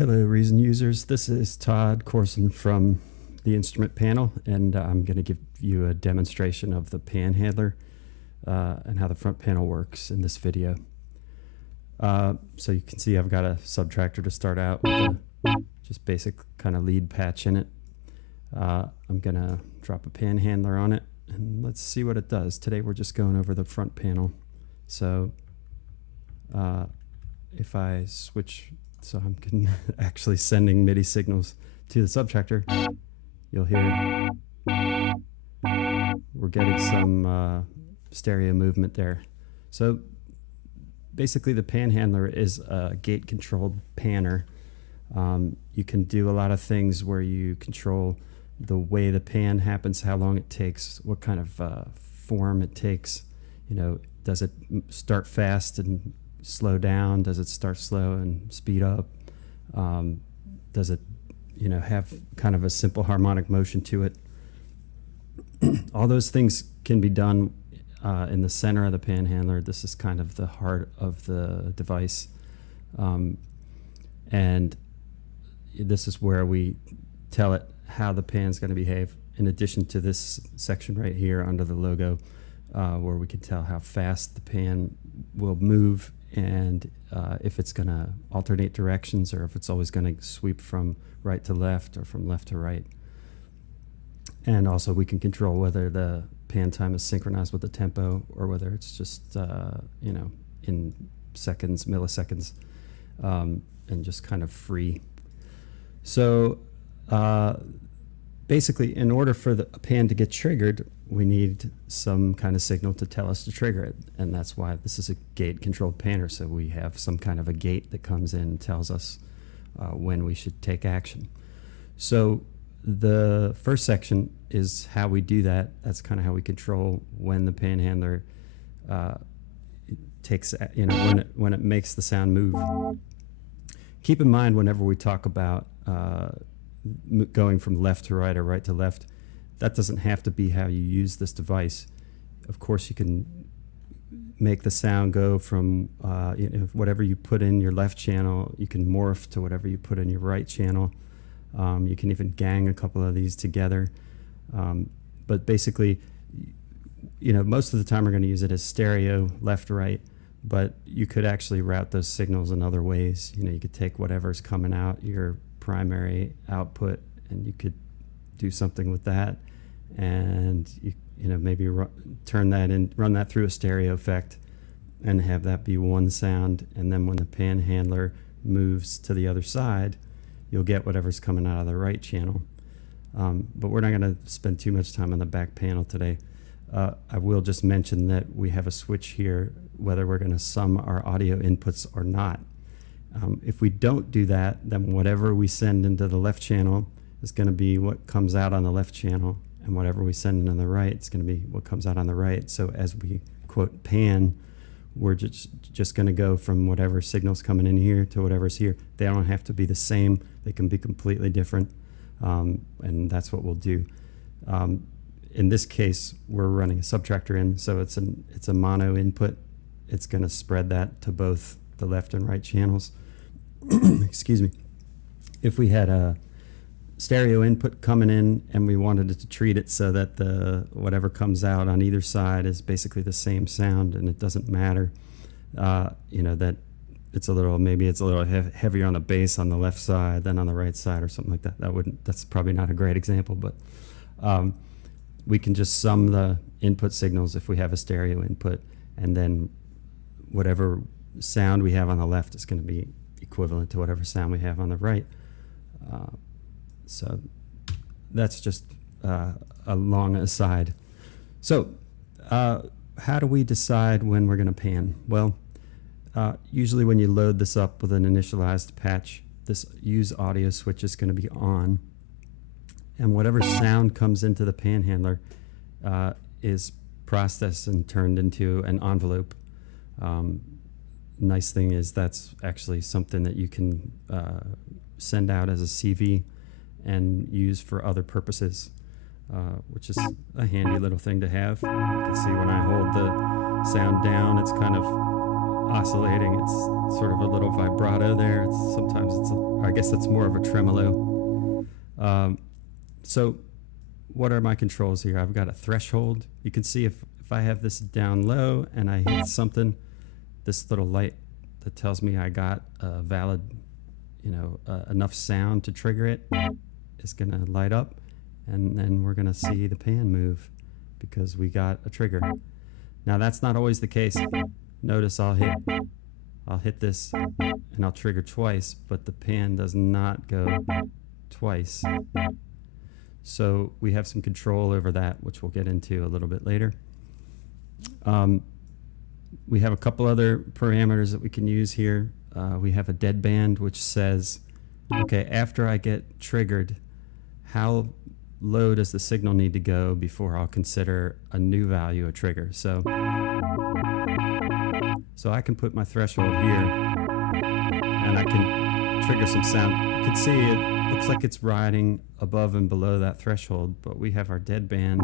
Hello, Reason users. This is Todd Corson from the instrument panel, and I'm going to give you a demonstration of the PanHandler and how the front panel works in this video. So you can see I've got a subtractor to start out with a just basic kind of lead patch in it. I'm going to drop a PanHandler on it, and let's see what it does. Today we're just going over the front panel. So if I switch, so I'm actually sending MIDI signals to the subtractor, you'll hear we're getting some stereo movement there. So basically the PanHandler is a gate controlled panner. You can do a lot of things where you control the way the pan happens, how long it takes, what kind of form it takes. You know, does it start fast and slow down? Does it start slow and speed up? Does it, have kind of a simple harmonic motion to it? All those things can be done in the center of the PanHandler. This is kind of the heart of the device, and this is where we tell it how the pan's going to behave, in addition to this section right here under the logo, where we can tell how fast the pan will move, and if it's going to alternate directions, or if it's always going to sweep from right to left or from left to right. And also we can control whether the pan time is synchronized with the tempo, or whether it's just in seconds, milliseconds, and just kind of free. So basically, in order for the pan to get triggered, we need some kind of signal to tell us to trigger it, and that's why this is a gate-controlled panner. So we have some kind of a gate that comes in and tells us when we should take action. So the first section is how we do that. That's kind of how we control when the PanHandler takes, when it makes the sound move. Keep in mind, whenever we talk about going from left to right or right to left, that doesn't have to be how you use this device. Of course, you can make the sound go from whatever you put in your left channel, you can morph to whatever you put in your right channel. You can even gang a couple of these together. But basically, most of the time we're going to use it as stereo, left, right, but you could actually route those signals in other ways. You could take whatever's coming out your primary output, and you could do something with that, and maybe turn that in, run that through a stereo effect, and have that be one sound. And then when the PanHandler moves to the other side, you'll get whatever's coming out of the right channel. But we're not going to spend too much time on the back panel today. I will just mention that we have a switch here, whether we're going to sum our audio inputs or not. If we don't do that, then whatever we send into the left channel is going to be what comes out on the left channel, and whatever we send into the right, it's going to be what comes out on the right. So as we quote pan, we're just going to go from whatever signal's coming in here to whatever's here. They don't have to be the same. They can be completely different, and that's what we'll do. In this case, we're running a subtractor in, so it's a mono input. It's going to spread that to both the left and right channels. Excuse me. If we had a stereo input coming in and we wanted to treat it so that whatever comes out on either side is basically the same sound, and it doesn't matter, that maybe it's a little heavier on the bass on the left side than on the right side or something like that. That's probably not a great example, but we can just sum the input signals if we have a stereo input, and then whatever sound we have on the left is going to be equivalent to whatever sound we have on the right. So that's just a long aside. So how do we decide when we're going to pan? Well, usually when you load this up with an initialized patch, this use audio switch is going to be on, and whatever sound comes into the PanHandler is processed and turned into an envelope. Nice thing is that's actually something that you can send out as a CV and use for other purposes, which is a handy little thing to have. You can see when I hold the sound down, it's kind of oscillating. It's sort of a little vibrato there. I guess it's more of a tremolo. So what are my controls here? I've got a threshold. You can see if I have this down low and I hit something, this little light that tells me I got a valid, enough sound to trigger it is going to light up, and then we're going to see the pan move because we got a trigger. Now that's not always the case. Notice I'll hit this and I'll trigger twice, but the pan does not go twice. So we have some control over that, which we'll get into a little bit later. We have a couple other parameters that we can use here. We have a deadband, which says, okay, after I get triggered, how low does the signal need to go before I'll consider a new value a trigger? So I can put my threshold here and I can trigger some sound. You can see it looks like it's riding above and below that threshold, but we have our deadband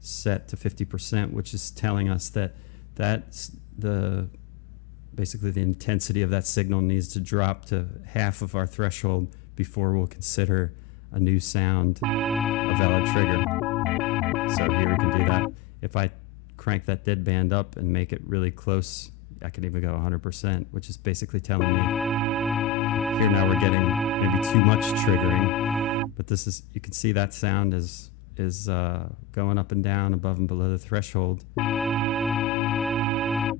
set to 50%, which is telling us that basically the intensity of that signal needs to drop to half of our threshold before we'll consider a new sound a valid trigger. So here we can do that. If I crank that deadband up and make it really close, I can even go 100%, which is basically telling me here now we're getting maybe too much triggering, but this is, you can see that sound is going up and down above and below the threshold,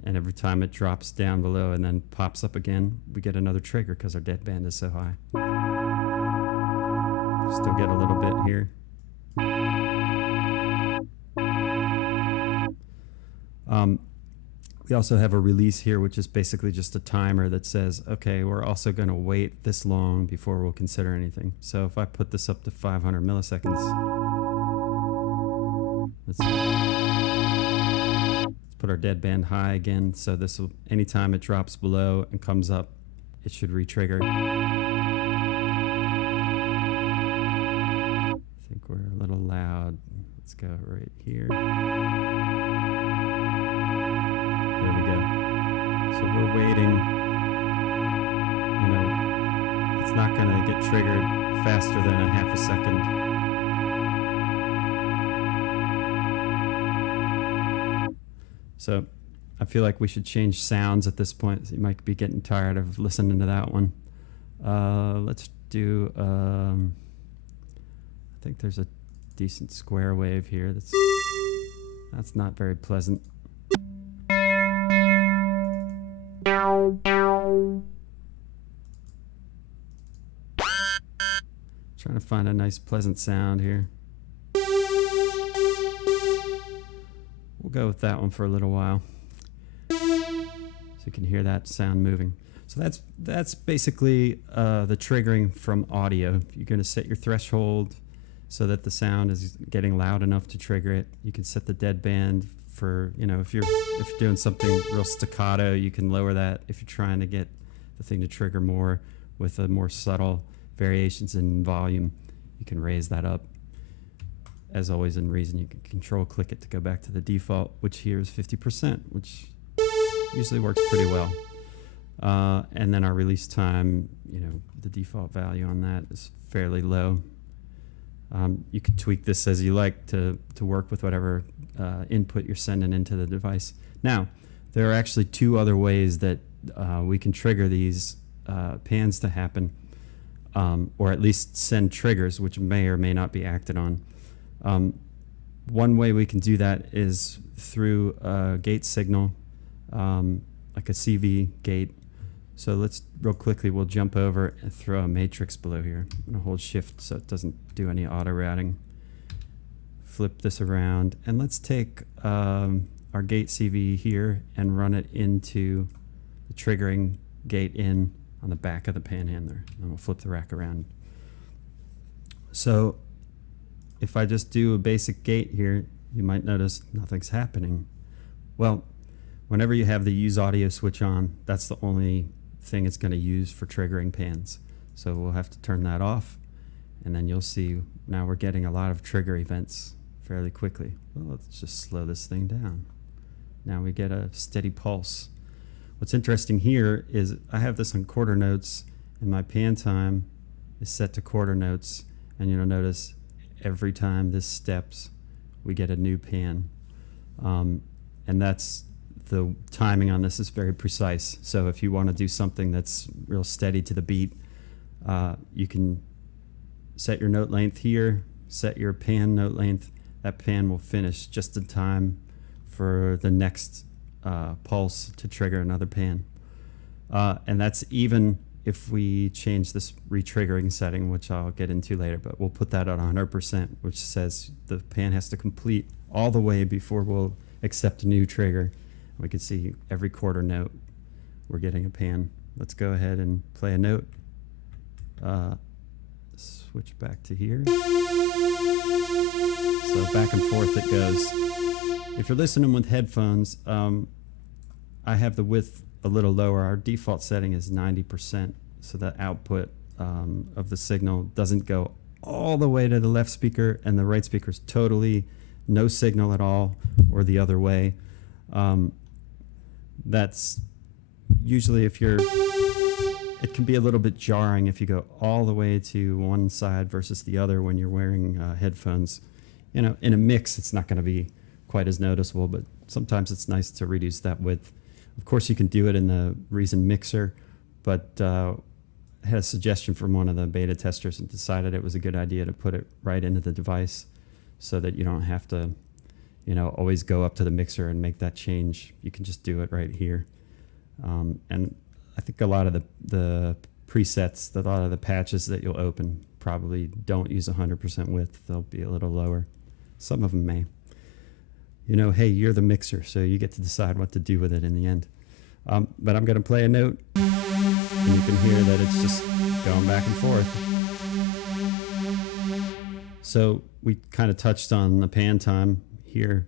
and every time it drops down below and then pops up again, we get another trigger because our deadband is so high. Still get a little bit here. We also have a release here, which is basically just a timer that says, okay, we're also going to wait this long before we'll consider anything. So if I put this up to 500 milliseconds, let's put our deadband high again. So this will, anytime it drops below and comes up, it should re-trigger. I think we're a little loud. Let's go right here. There we go. So we're waiting. It's not going to get triggered faster than a half a second. So I feel like we should change sounds at this point. You might be getting tired of listening to that one. Let's do, I think there's a decent square wave here. That's not very pleasant. Trying to find a nice pleasant sound here. We'll go with that one for a little while, so you can hear that sound moving. So that's basically the triggering from audio. You're going to set your threshold so that the sound is getting loud enough to trigger it. You can set the deadband for, if you're doing something real staccato, you can lower that. If you're trying to get the thing to trigger more with a more subtle variations in volume, you can raise that up. As always, in Reason, you can control click it to go back to the default, which here is 50%, which usually works pretty well. And then our release time, the default value on that is fairly low. You can tweak this as you like to work with whatever input you're sending into the device. Now, there are actually two other ways that we can trigger these pans to happen, or at least send triggers, which may or may not be acted on. One way we can do that is through a gate signal, like a CV gate. So let's real quickly, we'll jump over and throw a matrix below here. I'm going to hold shift so it doesn't do any auto routing. Flip this around, and let's take our gate CV here and run it into the triggering gate in on the back of the PanHandler. And we'll flip the rack around. So if I just do a basic gate here, you might notice nothing's happening. Well, whenever you have the use audio switch on, that's the only thing it's going to use for triggering pans. So we'll have to turn that off, and then you'll see now we're getting a lot of trigger events fairly quickly. Well, let's just slow this thing down. Now we get a steady pulse. What's interesting here is I have this on quarter notes, and my pan time is set to quarter notes, and you'll notice every time this steps, we get a new pan. And that's the timing on this is very precise. So if you want to do something that's real steady to the beat, you can set your note length here, set your pan note length. That pan will finish just in time for the next pulse to trigger another pan. And that's even if we change this retriggering setting, which I'll get into later, but we'll put that at 100%, which says the pan has to complete all the way before we'll accept a new trigger. We can see every quarter note we're getting a pan. Let's go ahead and play a note. Switch back to here. So back and forth it goes. If you're listening with headphones, I have the width a little lower. Our default setting is 90%, so the output of the signal doesn't go all the way to the left speaker, and the right speaker is totally no signal at all, or the other way. That's usually it can be a little bit jarring if you go all the way to one side versus the other when you're wearing headphones. You know, in a mix, it's not going to be quite as noticeable, but sometimes it's nice to reduce that width. Of course, you can do it in the Reason mixer, but I had a suggestion from one of the beta testers and decided it was a good idea to put it right into the device so that you don't have to, you know, always go up to the mixer and make that change. You can just do it right here. And I think a lot of the presets, a lot of the patches that you'll open probably don't use 100% width. They'll be a little lower. Some of them may. You know, hey, you're the mixer, so you get to decide what to do with it in the end. But I'm going to play a note, and you can hear that it's just going back and forth. So we kind of touched on the pan time here.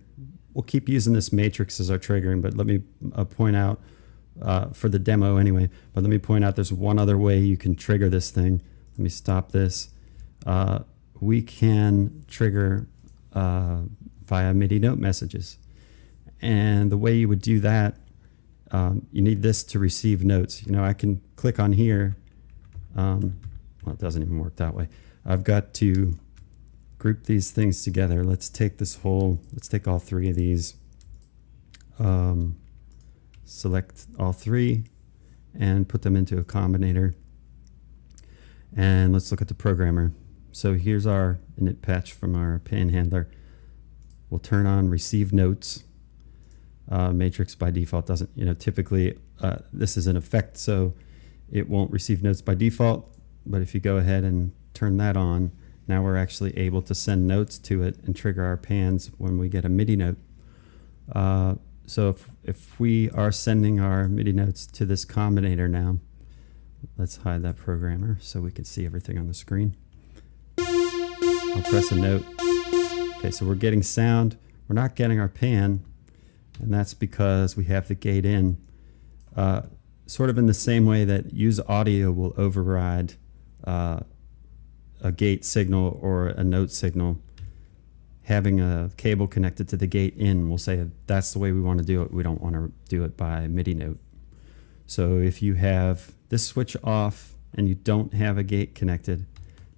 We'll keep using this matrix as our triggering, but let me point out, for the demo anyway, but let me point out there's one other way you can trigger this thing. Let me stop this. We can trigger via MIDI note messages. And the way you would do that, you need this to receive notes. You know, I can click on here. Well, it doesn't even work that way. I've got to group these things together. Let's take all three of these. Select all three and put them into a combinator. And let's look at the programmer. So here's our init patch from our PanHandler. We'll turn on receive notes. Matrix by default doesn't, you know, typically this is an effect, so it won't receive notes by default. But if you go ahead and turn that on, now we're actually able to send notes to it and trigger our pans when we get a MIDI note. So if we are sending our MIDI notes to this combinator now, let's hide that programmer so we can see everything on the screen. I'll press a note. Okay, so we're getting sound. We're not getting our pan, and that's because we have the gate in. Sort of in the same way that use audio will override a gate signal or a note signal. Having a cable connected to the gate in will say that's the way we want to do it. We don't want to do it by MIDI note. So if you have this switch off and you don't have a gate connected,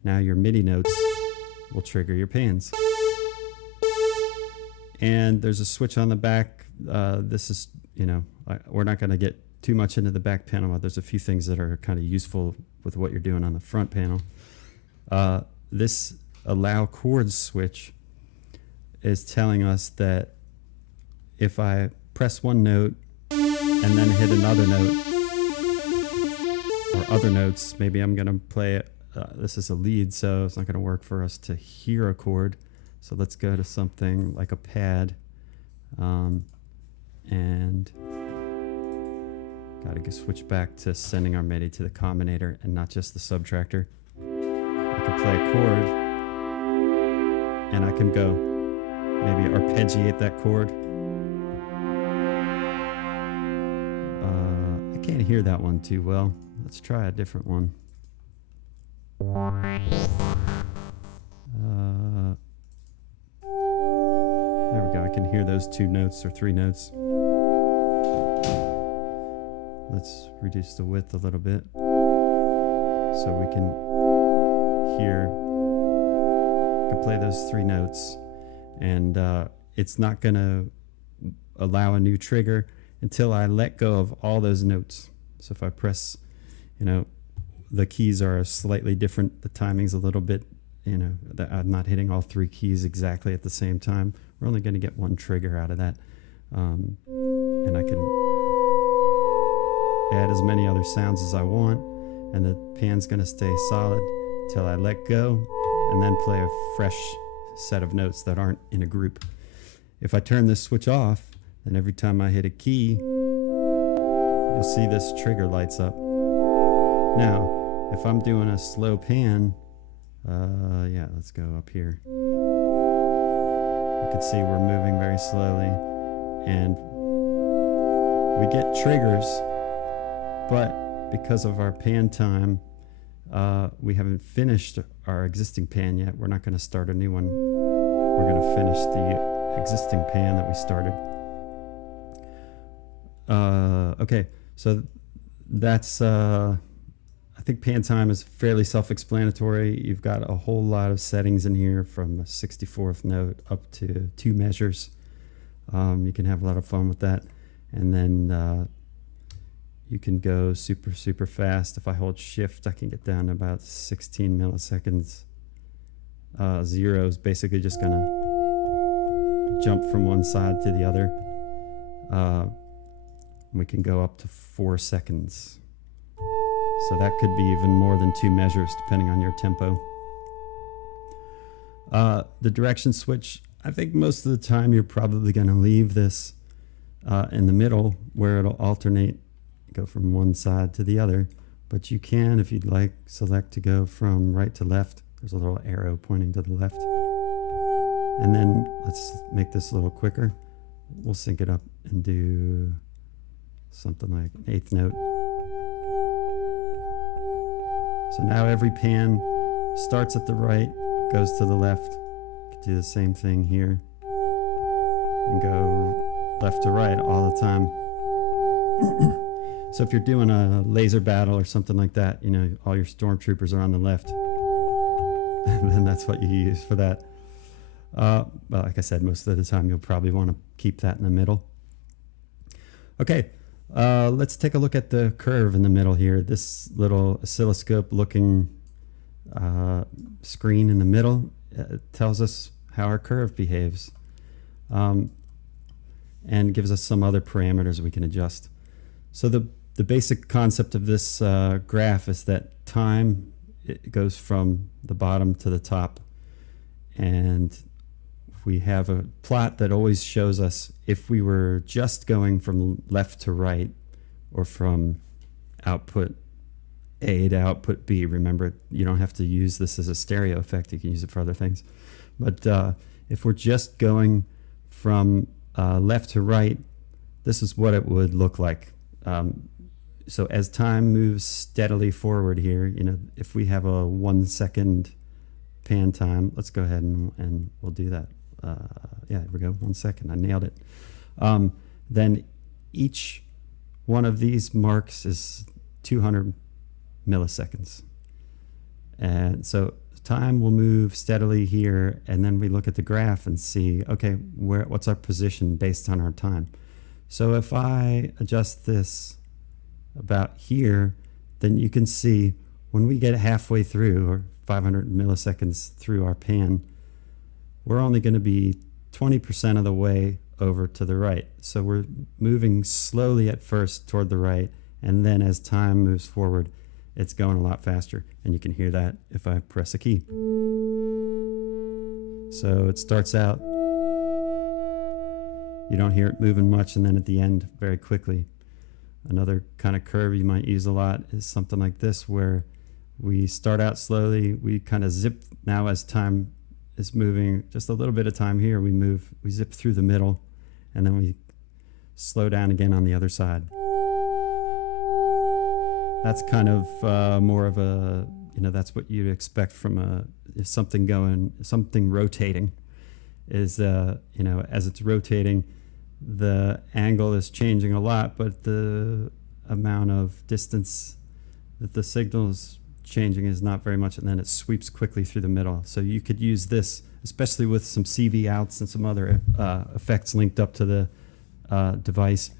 now your MIDI notes will trigger your pans. And there's a switch on the back. This is, you know, we're not going to get too much into the back panel, but there's a few things that are kind of useful with what you're doing on the front panel. This allow chords switch is telling us that if I press one note and then hit another note or other notes, maybe I'm going to play it. This is a lead, so it's not going to work for us to hear a chord. So let's go to something like a pad, and got to switch back to sending our MIDI to the combinator and not just the subtractor. I can play a chord, and I can go maybe arpeggiate that chord. I can't hear that one too well. Let's try a different one. There we go. I can hear those two notes or three notes. Let's reduce the width a little bit so we can hear, can play those 3 notes, and it's not going to allow a new trigger until I let go of all those notes. So if I press, the keys are slightly different, the timing's a little bit, I'm not hitting all 3 keys exactly at the same time. We're only going to get 1 trigger out of that. And I can add as many other sounds as I want, and the pan's going to stay solid till I let go and then play a fresh set of notes that aren't in a group. If I turn this switch off, then every time I hit a key, you'll see this trigger lights up. Now, if I'm doing a slow pan, let's go up here. You can see we're moving very slowly, and we get triggers, but because of our pan time, we haven't finished our existing pan yet. We're not going to start a new one. We're going to finish the existing pan that we started. Okay, so that's, I think pan time is fairly self-explanatory. You've got a whole lot of settings in here, from a 64th note up to 2 measures. You can have a lot of fun with that. And then you can go super, super fast. If I hold shift, I can get down to about 16 milliseconds. 0 is basically just gonna jump from one side to the other. We can go up to 4 seconds. So that could be even more than 2 measures, depending on your tempo. The direction switch, I think most of the time you're probably going to leave this in the middle, where it'll alternate, go from one side to the other. But you can, if you'd like, select to go from right to left. There's a little arrow pointing to the left. And then let's make this a little quicker. We'll sync it up and do something like an 8th note. So now every pan starts at the right, goes to the left. You can do the same thing here and go left to right all the time. So if you're doing a laser battle or something like that, all your stormtroopers are on the left, then that's what you use for that. Well, like I said, most of the time you'll probably want to keep that in the middle. Okay, let's take a look at the curve in the middle here. This little oscilloscope looking screen in the middle tells us how our curve behaves, and gives us some other parameters we can adjust. So the basic concept of this graph is that time, it goes from the bottom to the top, and we have a plot that always shows us if we were just going from left to right, or from output A to output B. Remember, you don't have to use this as a stereo effect. You can use it for other things. But if we're just going from left to right, this is what it would look like. So as time moves steadily forward here, if we have a 1 second pan time, let's go ahead and we'll do that. Yeah, there we go, 1 second, I nailed it. Then each one of these marks is 200 milliseconds. And so time will move steadily here, and then we look at the graph and see, okay, what's our position based on our time? So if I adjust this about here, then you can see when we get halfway through, or 500 milliseconds through our pan, we're only going to be 20% of the way over to the right. So we're moving slowly at first toward the right, and then as time moves forward, it's going a lot faster. And you can hear that if I press a key. So it starts out, you don't hear it moving much, and then at the end, very quickly. Another kind of curve you might use a lot is something like this, where we start out slowly, we kind of zip. Now as time is moving, just a little bit of time here, we zip through the middle, and then we slow down again on the other side. That's kind of more of a, that's what you'd expect from something rotating, is, as it's rotating, the angle is changing a lot, but the amount of distance that the signal is changing is not very much, and then it sweeps quickly through the middle. So you could use this, especially with some CV outs and some other effects linked up to the device.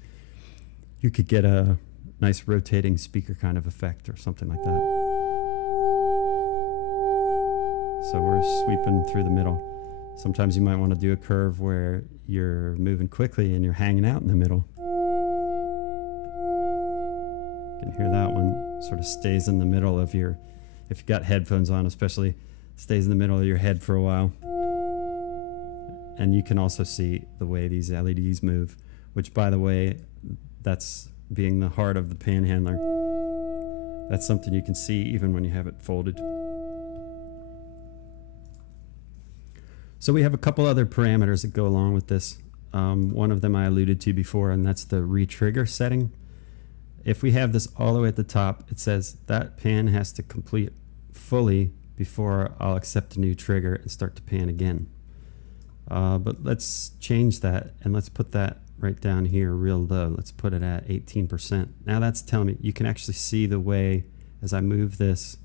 You could get a nice rotating speaker kind of effect or something like that. So we're sweeping through the middle. Sometimes you might want to do a curve where you're moving quickly and you're hanging out in the middle. You can hear that one sort of stays in the middle of your, if you've got headphones on especially, stays in the middle of your head for a while. And you can also see the way these LEDs move, which, by the way, that's being the heart of the PanHandler. That's something you can see even when you have it folded. So we have a couple other parameters that go along with this. One of them I alluded to before, and that's the retrigger setting. If we have this all the way at the top, it says that pan has to complete fully before I'll accept a new trigger and start to pan again. But let's change that, and let's put that right down here real low. Let's put it at 18%. Now that's telling me, you can actually see the way as I move this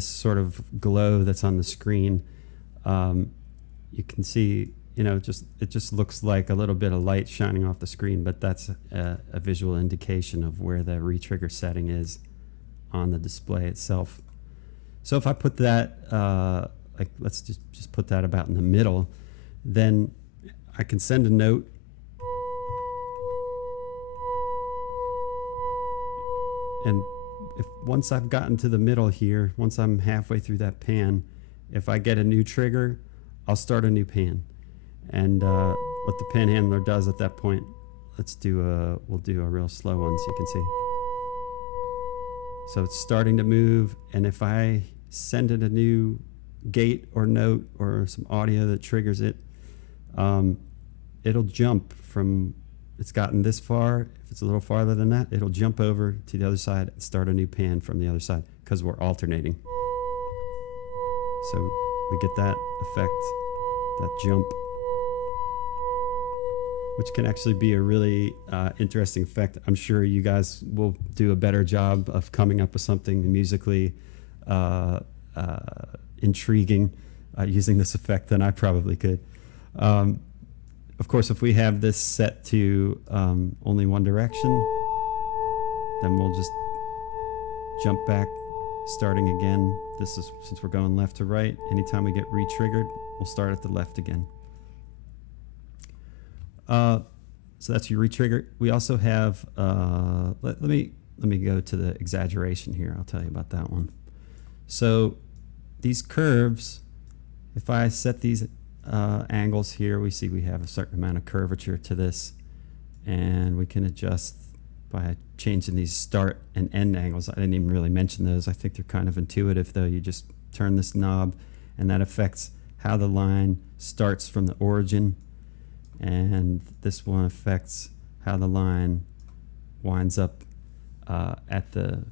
sort of glow that's on the screen. You can see, you know, it just looks like a little bit of light shining off the screen, but that's a visual indication of where the retrigger setting is on the display itself. So if I put that, like let's just put that about in the middle, then I can send a note. And once I've gotten to the middle here, once I'm halfway through that pan, if I get a new trigger, I'll start a new pan. And what the PanHandler does at that point, we'll do a real slow one so you can see. So it's starting to move, and if I send it a new gate or note or some audio that triggers it, it'll jump from, it's gotten this far. If it's a little farther than that, it'll jump over to the other side and start a new pan from the other side, because we're alternating. So we get that effect, that jump, which can actually be a really interesting effect. I'm sure you guys will do a better job of coming up with something musically intriguing using this effect than I probably could. Of course, if we have this set to only one direction, then we'll just jump back, starting again. This is, since we're going left to right, anytime we get re-triggered, we'll start at the left again. So that's your re-trigger. We also have, let me go to the exaggeration here. I'll tell you about that one. So these curves, if I set these angles here, we see we have a certain amount of curvature to this, and we can adjust by changing these start and end angles. I didn't even really mention those. I think they're kind of intuitive, though. You just turn this knob, and that affects how the line starts from the origin, and this one affects how the line winds up at the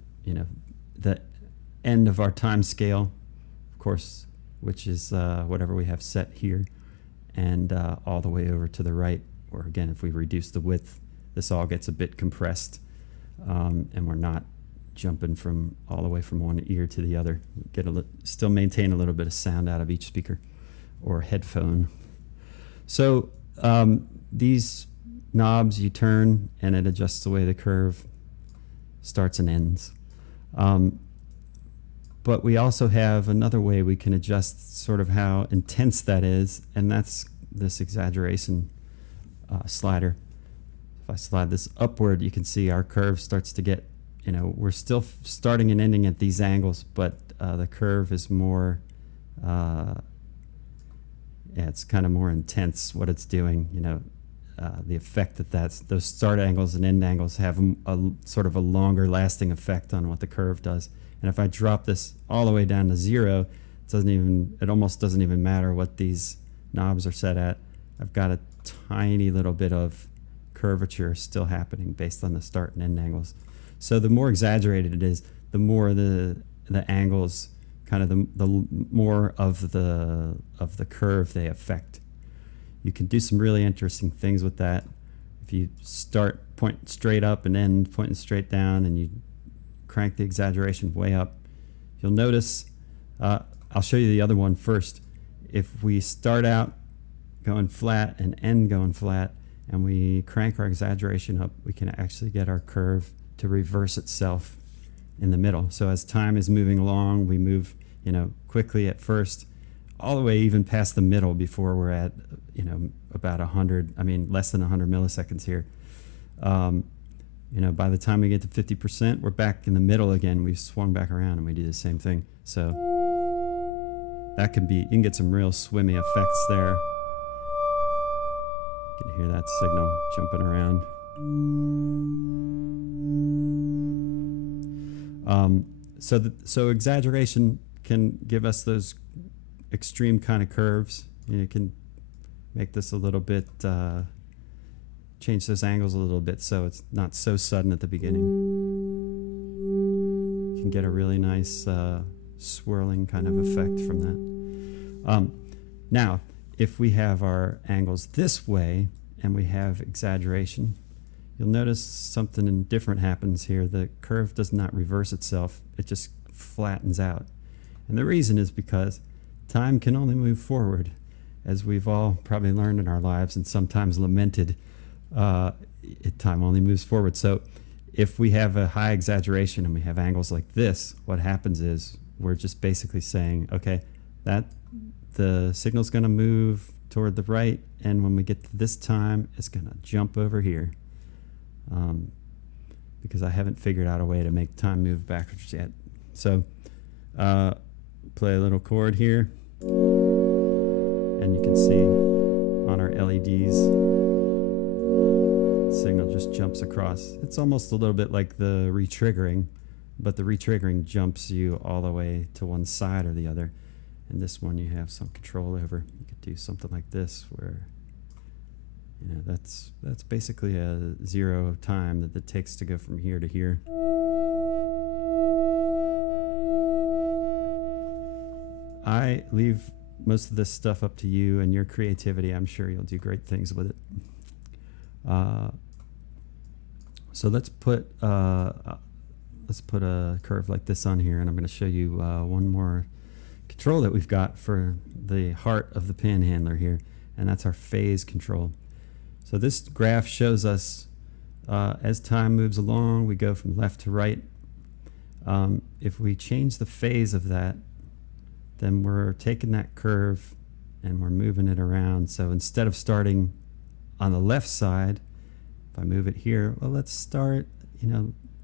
end of our time scale, of course, which is whatever we have set here, and all the way over to the right, or again, if we reduce the width, this all gets a bit compressed, and we're not jumping from all the way from one ear to the other. Get still maintain a little bit of sound out of each speaker or headphone. So these knobs you turn, and it adjusts the way the curve starts and ends. But we also have another way we can adjust sort of how intense that is, and that's this exaggeration slider. If I slide this upward, you can see our curve starts to get, we're still starting and ending at these angles, but the curve is more, it's kind of more intense what it's doing. The effect that those start angles and end angles have a sort of a longer lasting effect on what the curve does. And if I drop this all the way down to 0, it almost doesn't even matter what these knobs are set at. I've got a tiny little bit of curvature still happening based on the start and end angles. So the more exaggerated it is, the more the angles, kind of the more of the curve they affect. You can do some really interesting things with that. If you start point straight up and end pointing straight down, and you crank the exaggeration way up. You'll notice, I'll show you the other one first. If we start out going flat and end going flat, and we crank our exaggeration up, we can actually get our curve to reverse itself in the middle. So as time is moving along, we move, quickly at first, all the way even past the middle before we're at, about less than 100 milliseconds here. By the time we get to 50%, we're back in the middle again. We've swung back around and we do the same thing. So that you can get some real swimmy effects there. You can hear that signal jumping around. So exaggeration can give us those extreme kind of curves. It can make this a little bit, change those angles a little bit so it's not so sudden at the beginning. You can get a really nice swirling kind of effect from that. Now, if we have our angles this way and we have exaggeration, you'll notice something different happens here. The curve does not reverse itself. It just flattens out. And the reason is because time can only move forward, as we've all probably learned in our lives and sometimes lamented. Time only moves forward. So if we have a high exaggeration and we have angles like this, what happens is we're just basically saying, okay, that the signal's going to move toward the right, and when we get to this time, it's going to jump over here. Because I haven't figured out a way to make time move backwards yet. So play a little chord here, and you can see on our LEDs, the signal just jumps across. It's almost a little bit like the retriggering, but the retriggering jumps you all the way to one side or the other. And this one you have some control over. You could do something like this where that's basically a zero time that it takes to go from here to here. I leave most of this stuff up to you and your creativity. I'm sure you'll do great things with it. So let's put a curve like this on here, and I'm going to show you one more control that we've got for the heart of the PanHandler here, and that's our phase control. So this graph shows us as time moves along, we go from left to right. If we change the phase of that, then we're taking that curve and we're moving it around. So instead of starting on the left side, if I move it here, well, let's start,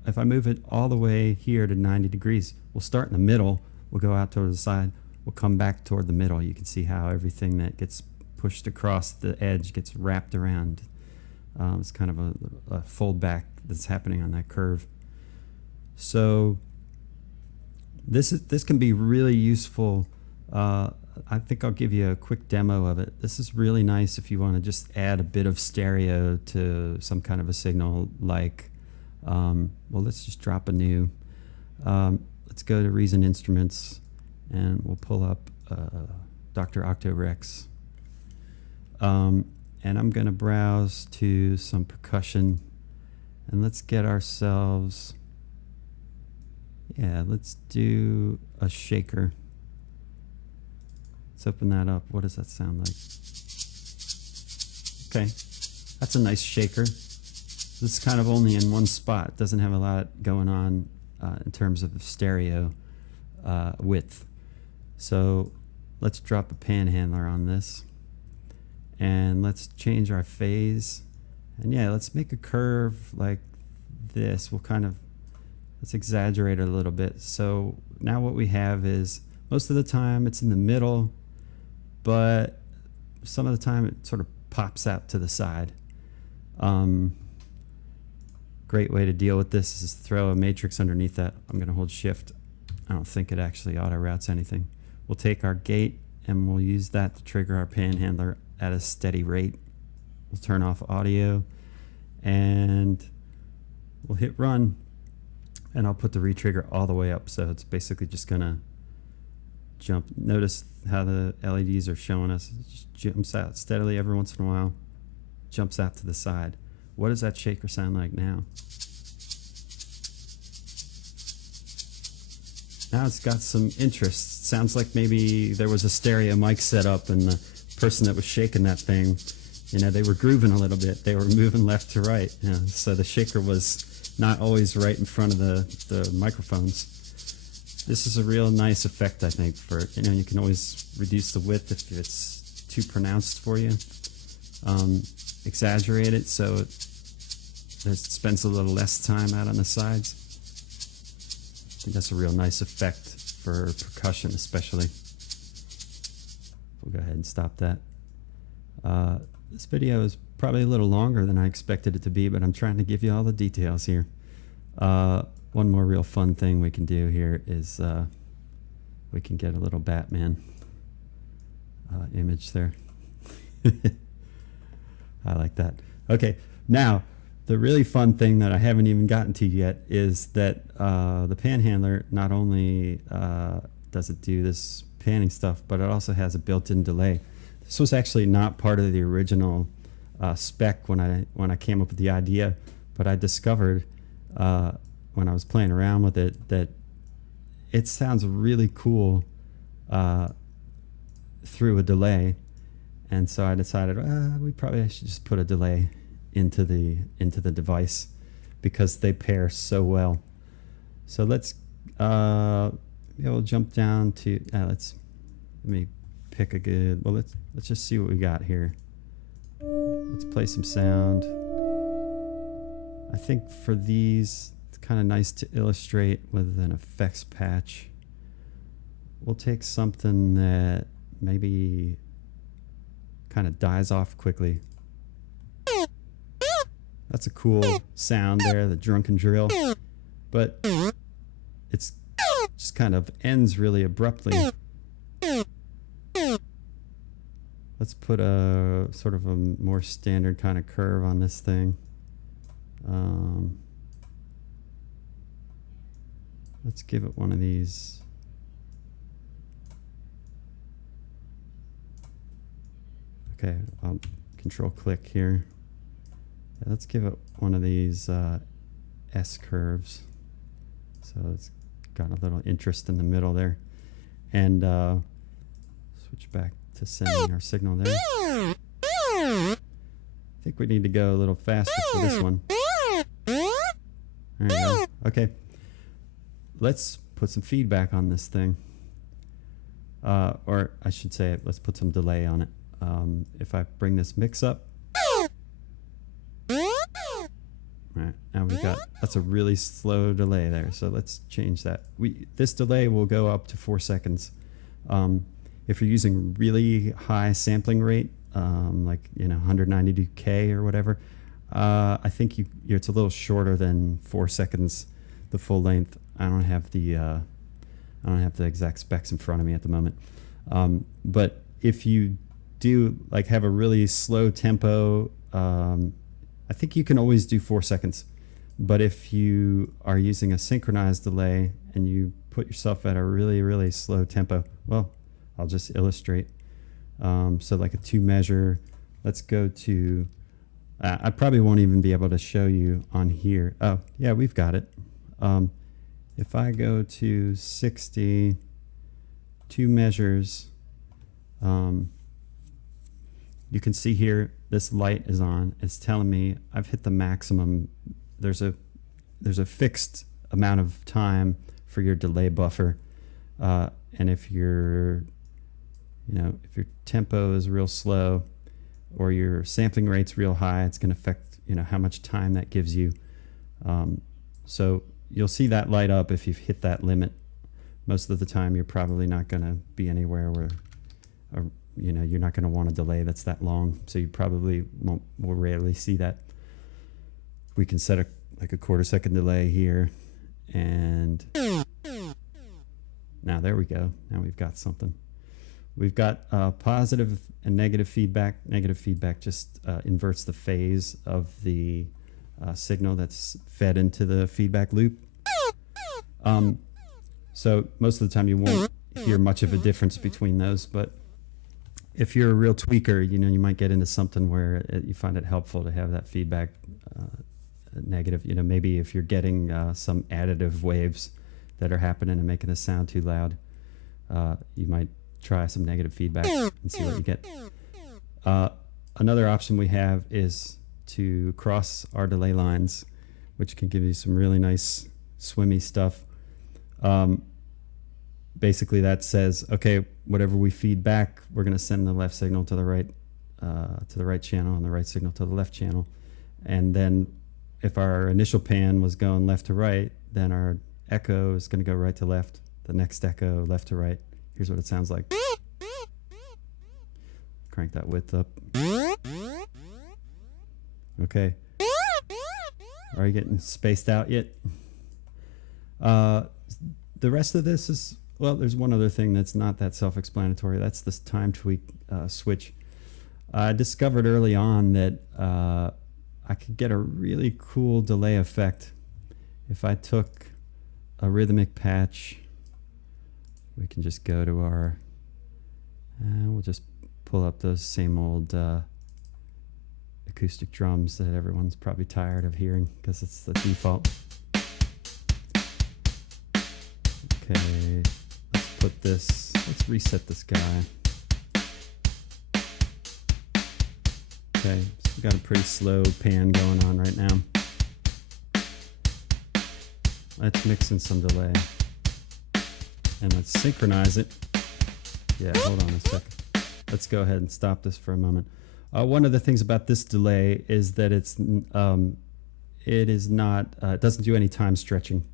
if I move it all the way here to 90 degrees, we'll start in the middle, we'll go out toward the side, we'll come back toward the middle. You can see how everything that gets pushed across the edge gets wrapped around. It's kind of a fold back that's happening on that curve. So this can be really useful. I think I'll give you a quick demo of it. This is really nice if you want to just add a bit of stereo to some kind of a signal, like, well, let's just drop a new. Let's go to Reason Instruments, and we'll pull up Dr. Octorex. And I'm going to browse to some percussion, and let's get ourselves, let's do a shaker. Let's open that up. What does that sound like? Okay, that's a nice shaker. This is kind of only in one spot. It doesn't have a lot going on in terms of stereo width. So let's drop a PanHandler on this, and let's change our phase. And let's make a curve like this. Let's exaggerate it a little bit. So now what we have is, most of the time it's in the middle, but some of the time it sort of pops out to the side. Great way to deal with this is throw a matrix underneath that. I'm going to hold shift. I don't think it actually auto routes anything. We'll take our gate and we'll use that to trigger our PanHandler at a steady rate. We'll turn off audio and we'll hit run, and I'll put the retrigger all the way up, so it's basically just gonna jump. Notice how the LEDs are showing us. It just jumps out steadily every once in a while, jumps out to the side. what does that shaker sound like now? Now it's got some interest. Sounds like maybe there was a stereo mic set up and the person that was shaking that thing, they were grooving a little bit. They were moving left to right. So the shaker was not always right in front of the microphones. This is a real nice effect, I think, for, you can always reduce the width if it's too pronounced for you. Exaggerate it so it spends a little less time out on the sides. I think that's a real nice effect for percussion, especially. We'll go ahead and stop that. This video is probably a little longer than I expected it to be, but I'm trying to give you all the details here. One more real fun thing we can do here is we can get a little Batman image there. I like that. Okay, now the really fun thing that I haven't even gotten to yet is that the PanHandler not only does it do this panning stuff, but it also has a built-in delay. This was actually not part of the original spec when I came up with the idea, but I discovered when I was playing around with it that it sounds really cool through a delay, and so I decided we probably should just put a delay into the device because they pair so well. So let's we'll jump down to let me pick a good, well, let's just see what we got here. Let's play some sound. I think for these it's kind of nice to illustrate with an effects patch. We'll take something that maybe kind of dies off quickly. That's a cool sound there, the drunken drill, but it's just kind of ends really abruptly. Let's put a sort of a more standard kind of curve on this thing. Let's give it one of these. Okay, I'll control click here. Yeah, let's give it one of these S curves. So it's got a little interest in the middle there. And switch back to sending our signal there. I think we need to go a little faster for this one. There we go. Okay. Let's put some feedback on this thing. Or I should say, let's put some delay on it. If I bring this mix up. Alright, now we've got, that's a really slow delay there, so let's change that. This delay will go up to 4 seconds. If you're using really high sampling rate, like 192K or whatever, I think it's a little shorter than 4 seconds, the full length. I don't have the exact specs in front of me at the moment. But if you do have a really slow tempo, I think you can always do 4 seconds. But if you are using a synchronized delay and you put yourself at a really, really slow tempo, well, I'll just illustrate. So like a 2 measure, let's go to, I probably won't even be able to show you on here. Oh, yeah, we've got it. If I go to 60, 2 measures, you can see here this light is on. It's telling me I've hit the maximum. There's a fixed amount of time for your delay buffer, and if your tempo is real slow or your sampling rate's real high, it's going to affect how much time that gives you. So you'll see that light up if you've hit that limit. Most of the time, you're probably not going to be anywhere where, you're not going to want a delay that's that long. So you probably will rarely see that. We can set a 1/4 second delay here, and now there we go. Now we've got something. We've got positive and negative feedback. Negative feedback just inverts the phase of the signal that's fed into the feedback loop. So most of the time you won't hear much of a difference between those, but if you're a real tweaker, you might get into something where you find it helpful to have that feedback negative. You know, maybe if you're getting some additive waves that are happening and making the sound too loud, you might try some negative feedback and see what you get. Another option we have is to cross our delay lines, which can give you some really nice swimmy stuff. Basically that says, okay, whatever we feed back, we're going to send the left signal to the right channel and the right signal to the left channel. And then if our initial pan was going left to right, then our echo is going to go right to left. The next echo left to right. Here's what it sounds like. Crank that width up. Okay. Are you getting spaced out yet? The rest of this is, well, there's one other thing that's not that self-explanatory. That's this time tweak switch. I discovered early on that I could get a really cool delay effect if I took a rhythmic patch. We can just go to our, we'll just pull up those same old acoustic drums that everyone's probably tired of hearing because it's the default. Okay, let's put this, let's reset this guy. Okay, so we've got a pretty slow pan going on right now. Let's mix in some delay. And let's synchronize it. Yeah, hold on a second. Let's go ahead and stop this for a moment. One of the things about this delay is that it doesn't do any time stretching.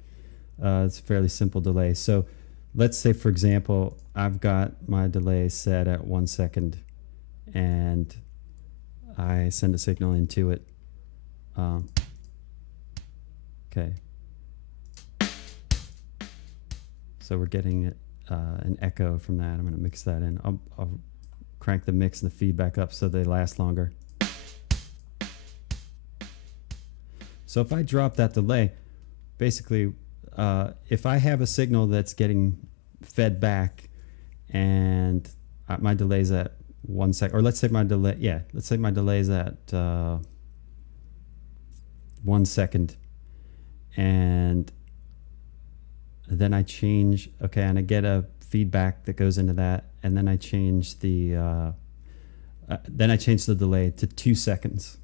It's a fairly simple delay. So let's say, for example, I've got my delay set at 1 second and I send a signal into it. Okay. So we're getting an echo from that. I'm going to mix that in. I'll crank the mix and the feedback up so they last longer. So if I drop that delay, basically, if I have a signal that's getting fed back and my delay's at 1 second, or let's say my delay, let's say my delay's at 1 second, and then I change, okay, and I get a feedback that goes into that, and then I change the delay to 2 seconds,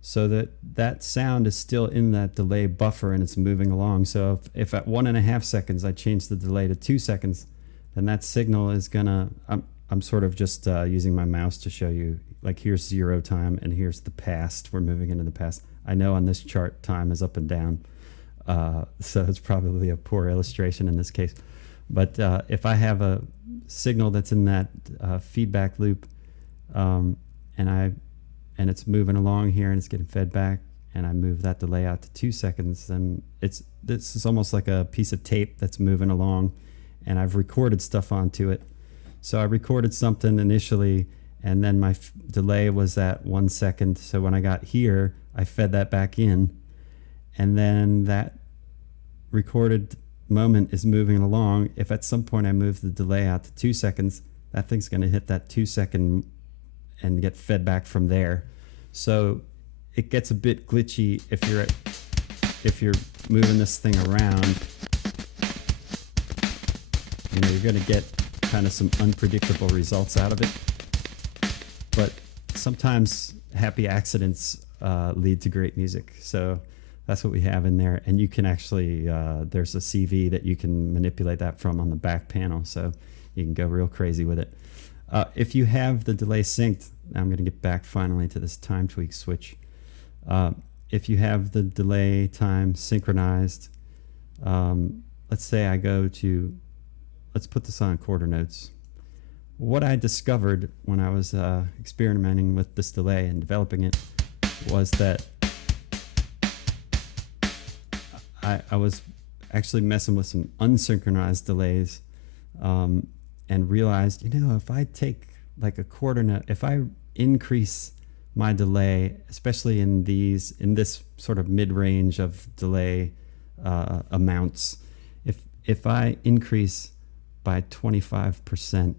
so that sound is still in that delay buffer and it's moving along. So if at 1.5 seconds I change the delay to 2 seconds, then that signal is gonna, I'm sort of just using my mouse to show you, like, here's 0 time and here's the past. We're moving into the past. I know on this chart time is up and down, so it's probably a poor illustration in this case. But if I have a signal that's in that feedback loop, and it's moving along here and it's getting fed back, and I move that delay out to 2 seconds, then this is almost like a piece of tape that's moving along, and I've recorded stuff onto it. So I recorded something initially, and then my delay was at 1 second. So when I got here, I fed that back in, and then that recorded moment is moving along. If at some point I move the delay out to 2 seconds, that thing's going to hit that 2 second and get fed back from there. So it gets a bit glitchy if you're moving this thing around. You know, you're going to get kind of some unpredictable results out of it. But sometimes happy accidents lead to great music. So that's what we have in there. And you can actually, there's a CV that you can manipulate that from on the back panel. So you can go real crazy with it. If you have the delay synced, I'm going to get back finally to this time tweak switch. If you have the delay time synchronized, let's say I go to, let's put this on quarter notes. What I discovered when I was experimenting with this delay and developing it was that I was actually messing with some unsynchronized delays, and realized, you know, if I take like a quarter note, if I increase my delay, especially in this sort of mid-range of delay amounts, if I increase by 25%,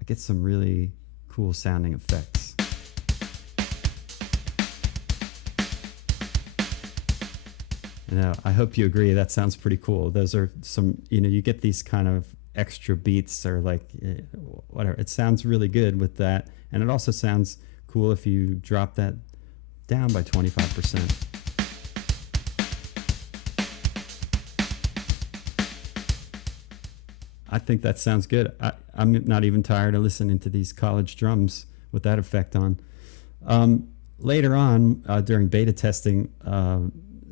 I get some really cool sounding effects. I hope you agree. That sounds pretty cool. Those are some, you get these kind of extra beats or like whatever. It sounds really good with that. And it also sounds cool if you drop that down by 25%. I think that sounds good. I'm not even tired of listening to these college drums with that effect on. Later on, during beta testing,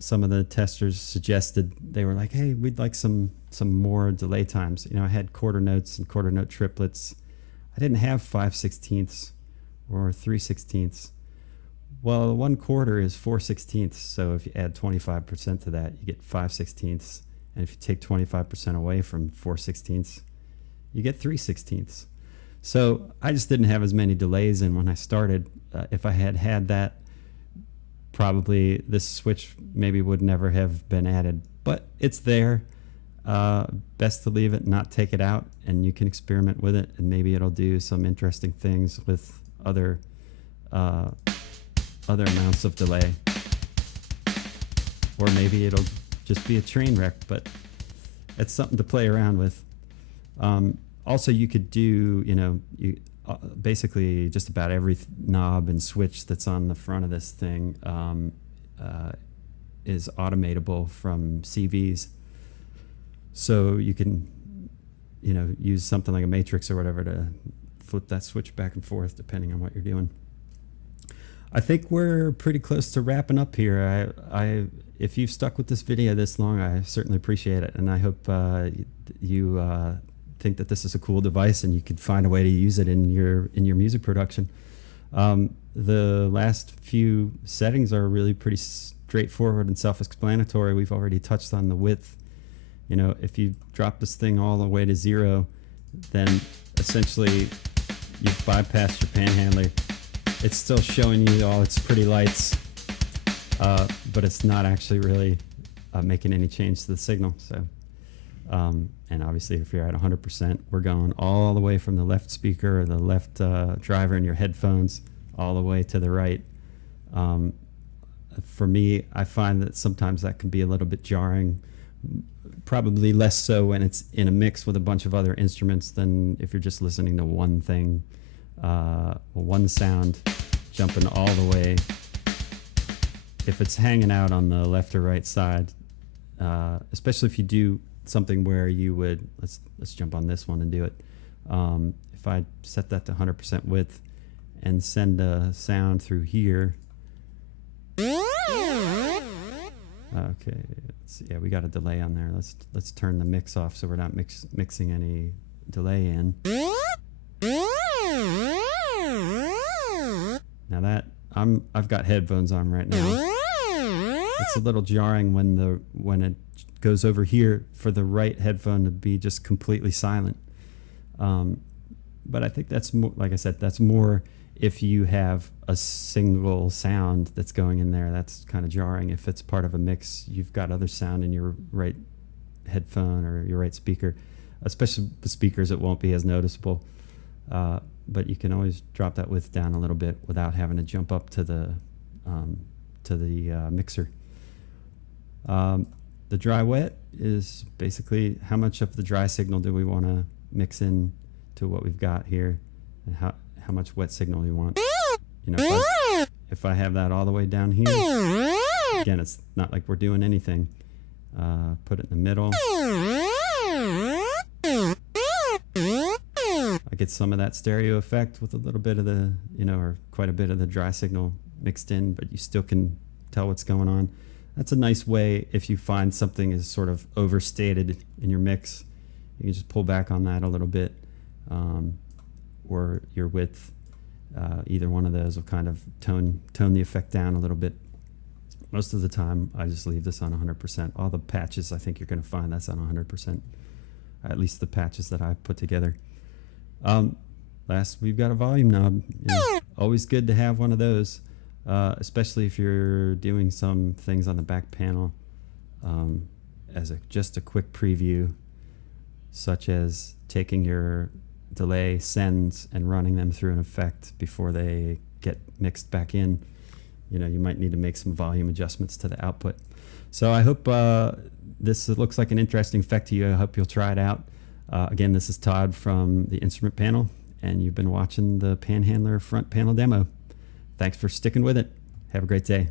some of the testers suggested, they were like, hey, we'd like some more delay times. I had quarter notes and quarter note triplets. I didn't have 5/16 or 3/16. Well, 1/4 is 4/16. So if you add 25% to that, you get 5/16. And if you take 25% away from 4/16, you get 3/16. So I just didn't have as many delays in when I started. If I had that, probably this switch maybe would never have been added. But it's there. Best to leave it, not take it out, and you can experiment with it, and maybe it'll do some interesting things with other amounts of delay. Or maybe it'll just be a train wreck, but it's something to play around with. Also, you could do, basically just about every knob and switch that's on the front of this thing is automatable from CVs. So you can, use something like a matrix or whatever to flip that switch back and forth depending on what you're doing. I think we're pretty close to wrapping up here. If you've stuck with this video this long, I certainly appreciate it, and I hope you think that this is a cool device and you could find a way to use it in your music production. The last few settings are really pretty straightforward and self-explanatory. We've already touched on the width. If you drop this thing all the way to 0, then essentially you've bypassed your PanHandler. It's still showing you all its pretty lights, but it's not actually really making any change to the signal. So, and obviously if you're at 100%, we're going all the way from the left speaker or the left driver in your headphones all the way to the right. For me, I find that sometimes that can be a little bit jarring, probably less so when it's in a mix with a bunch of other instruments than if you're just listening to one thing, one sound jumping all the way. If it's hanging out on the left or right side, especially if you do something where you would, let's jump on this one and do it. If I set that to 100% width and send a sound through here. Okay, let's see. Yeah, we got a delay on there. Let's turn the mix off so we're not mixing any delay in. Now that I've got headphones on right now. It's a little jarring when it goes over here for the right headphone to be just completely silent. But I think that's more, like I said, that's more if you have a single sound that's going in there. That's kind of jarring. If it's part of a mix, you've got other sound in your right headphone or your right speaker. Especially the speakers, it won't be as noticeable. But you can always drop that width down a little bit without having to jump up to the mixer. The dry wet is basically how much of the dry signal do we want to mix in to what we've ut here, and how much wet signal we want. If I have that all the way down here, again, it's not like we're doing anything. Put it in the middle. I get some of that stereo effect with a little bit of the, or quite a bit of the dry signal mixed in, but you still can tell what's going on. That's a nice way if you find something is sort of overstated in your mix. You can just pull back on that a little bit, or your width. Either one of those will kind of tone the effect down a little bit. Most of the time, I just leave this on 100%. All the patches, I think you're going to find that's on 100%. At least the patches that I've put together. Last, we've got a volume knob. Always good to have one of those, especially if you're doing some things on the back panel. As just a quick preview, such as taking your delay sends and running them through an effect before they get mixed back in. You might need to make some volume adjustments to the output. So I hope this looks like an interesting effect to you. I hope you'll try it out. Again, this is Todd from the instrument panel, and you've been watching the PanHandler front panel demo. Thanks for sticking with it. Have a great day.